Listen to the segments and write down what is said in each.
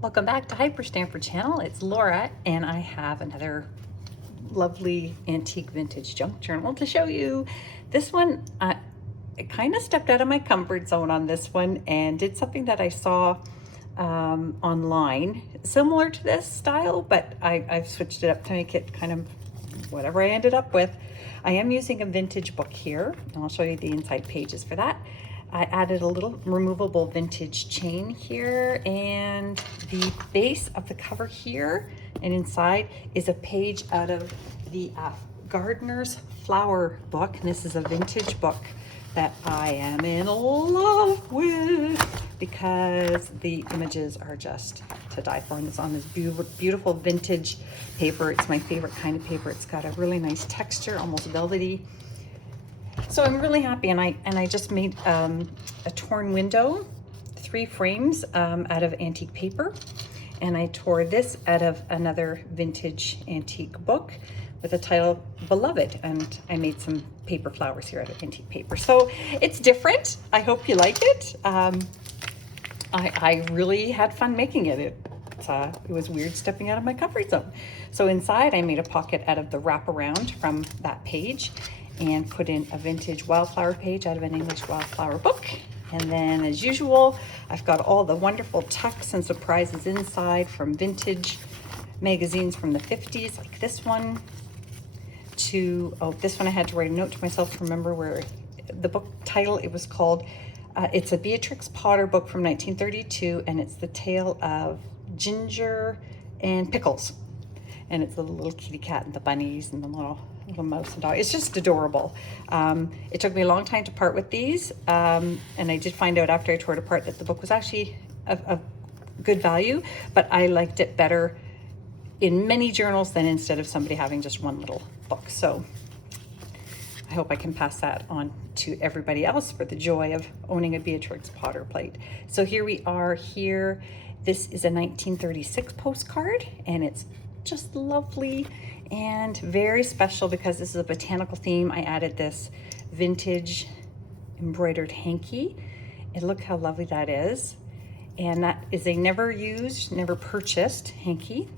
Welcome back to Hyperstamper channel. It's Laura and I have another lovely antique vintage junk journal to show you. This one, I kind of stepped out of my comfort zone on this one and did something that I saw online, similar to this style, but I've switched it up to make it kind of whatever I ended up with. I am using a vintage book here, and I'll show you the inside pages for that. I added a little removable vintage chain here, and the base of the cover here and inside is a page out of the Gardener's Flower book. And this is a vintage book that I am in love with because the images are just to die for. And it's on this beautiful vintage paper. It's my favorite kind of paper. It's got a really nice texture, almost velvety. So I'm really happy, and I just made a torn window, 3 frames out of antique paper, and I tore this out of another vintage antique book with the title Beloved, and I made some paper flowers here out of antique paper. So it's different. I hope you like it. I really had fun making it. It was weird stepping out of my comfort zone. So inside I made a pocket out of the wraparound from that page and put in a vintage wildflower page out of an English wildflower book. And then, as usual, I've got all the wonderful tucks and surprises inside from vintage magazines from the 50s, like this one, to, this one I had to write a note to myself to remember where the book title, it was called, it's a Beatrix Potter book from 1932, and it's the tale of Ginger and Pickles. And it's the little kitty cat and the bunnies and the little mouse and dog. It's just adorable. It took me a long time to part with these, and I did find out after I tore it apart that the book was actually of good value, but I liked it better in many journals than instead of somebody having just one little book. So I hope I can pass that on to everybody else for the joy of owning a Beatrix Potter plate. So here we are here. This is a 1936 postcard, and it's just lovely and very special because this is a botanical theme. I added this vintage embroidered hanky, and look how lovely that is. And that is a never used, never purchased hanky.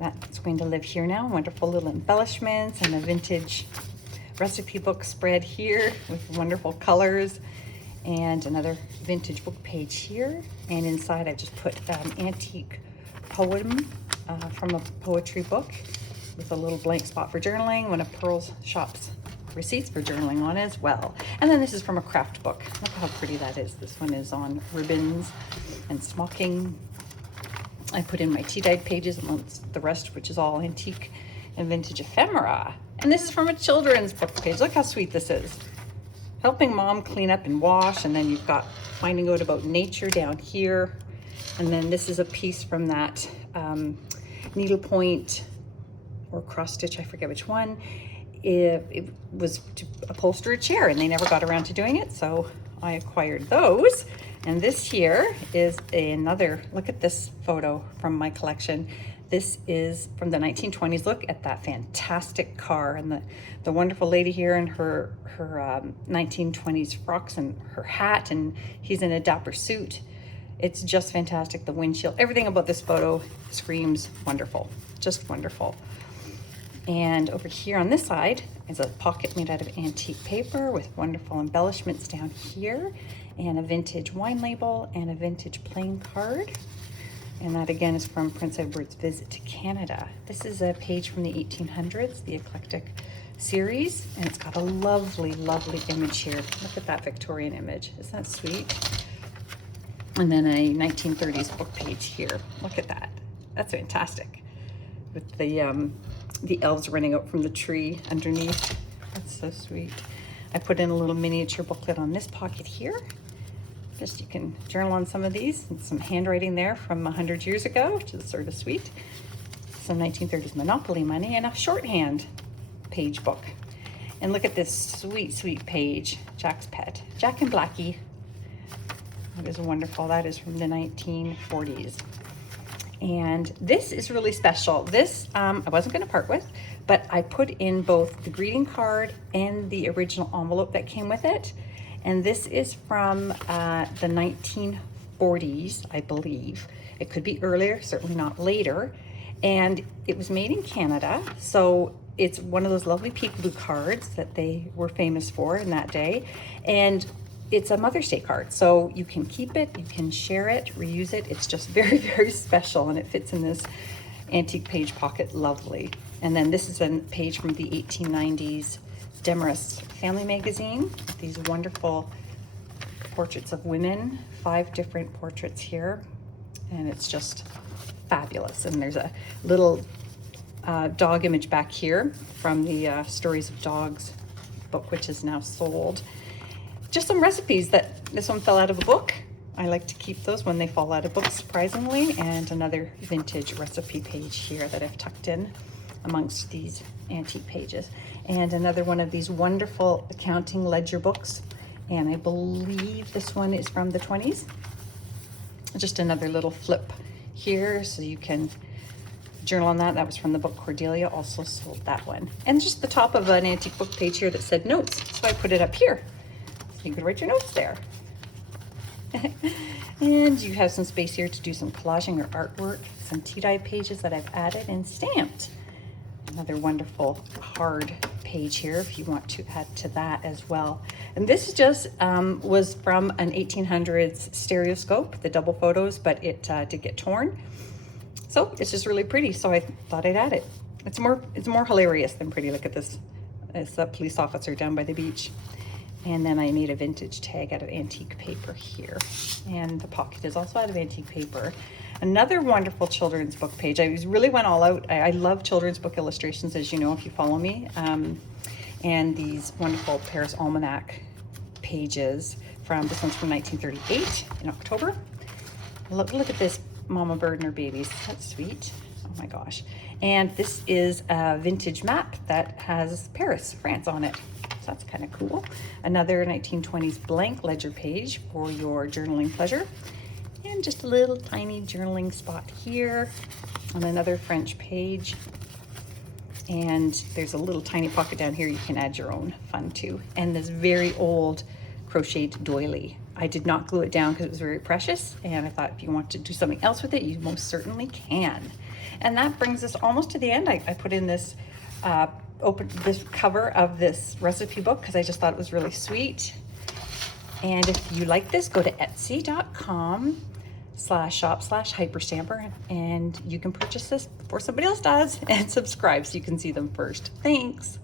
That's going to live here now. Wonderful little embellishments and a vintage recipe book spread here with wonderful colors, and another vintage book page here. And inside I just put antique poem from a poetry book with a little blank spot for journaling, one of Pearl's Shop's receipts for journaling on as well. And then this is from a craft book. Look how pretty that is. This one is on ribbons and smocking. I put in my tea-dyed pages amongst the rest, which is all antique and vintage ephemera. And this is from a children's book page. Look how sweet this is. Helping mom clean up and wash, and then you've got finding out about nature down here. And then this is a piece from that needlepoint or cross stitch, I forget which one. It was to upholster a chair, and they never got around to doing it, so I acquired those. And this here is another, look at this photo from my collection. This is from the 1920s. Look at that fantastic car, and the wonderful lady here in her 1920s frocks and her hat, and he's in a dapper suit. It's just fantastic. The windshield, everything about this photo screams wonderful, just wonderful. And over here on this side is a pocket made out of antique paper with wonderful embellishments down here, and a vintage wine label and a vintage playing card. And that again is from Prince Edward's visit to Canada. This is a page from the 1800s, the Eclectic series, and it's got a lovely, lovely image here. Look at that Victorian image. Isn't that sweet? And then a 1930s book page here. Look at that. That's fantastic. With the elves running out from the tree underneath. That's so sweet. I put in a little miniature booklet on this pocket here. Just you can journal on some of these, and some handwriting there from 100 years ago, which is sort of sweet. Some 1930s Monopoly money, and a shorthand page book. And look at this sweet, sweet page, Jack's Pet. Jack and Blackie. That is wonderful. That is from the 1940s. And this is really special. This I wasn't going to part with, but I put in both the greeting card and the original envelope that came with it. And this is from the 40s, I believe. It could be earlier, certainly not later. And it was made in Canada, so it's one of those lovely peekaboo cards that they were famous for in that day. And it's a Mother's Day card, so you can keep it, you can share it, reuse it. It's just very, very special, and it fits in this antique page pocket lovely. And then this is a page from the 1890s Demarest Family Magazine. These wonderful portraits of women, 5 different portraits here, and it's just fabulous. And there's a little dog image back here from the Stories of Dogs book, which is now sold. Just some recipes that this one fell out of a book. I like to keep those when they fall out of books, surprisingly. And another vintage recipe page here that I've tucked in amongst these antique pages. And another one of these wonderful accounting ledger books. And I believe this one is from the 20s. Just another little flip here so you can journal on that. That was from the book Cordelia, also sold that one. And just the top of an antique book page here that said notes. So I put it up here. So you could write your notes there. And you have some space here to do some collaging or artwork, some tea-dye pages that I've added and stamped. Another wonderful hard page here if you want to add to that as well. And this just was from an 1800s stereoscope, the double photos, but it did get torn. So it's just really pretty, so I thought I'd add it. It's more hilarious than pretty. Look at this. It's a police officer down by the beach. And then I made a vintage tag out of antique paper here. And the pocket is also out of antique paper. Another wonderful children's book page. I really went all out. I love children's book illustrations, as you know, if you follow me. And these wonderful Paris Almanac pages from, this one's from 1938 in October. Look at this mama bird and her babies. That's sweet. Oh my gosh. And this is a vintage map that has Paris, France on it. So that's kind of cool. Another 1920s blank ledger page for your journaling pleasure. And just a little tiny journaling spot here on another French page. And there's a little tiny pocket down here you can add your own fun to. And this very old crocheted doily. I did not glue it down because it was very precious, and I thought if you want to do something else with it, you most certainly can. And that brings us almost to the end. I put in this this cover of this recipe book because I just thought it was really sweet. And if you like this, go to etsy.com/shop/hyperstamper, and you can purchase this before somebody else does and subscribe so you can see them first. Thanks.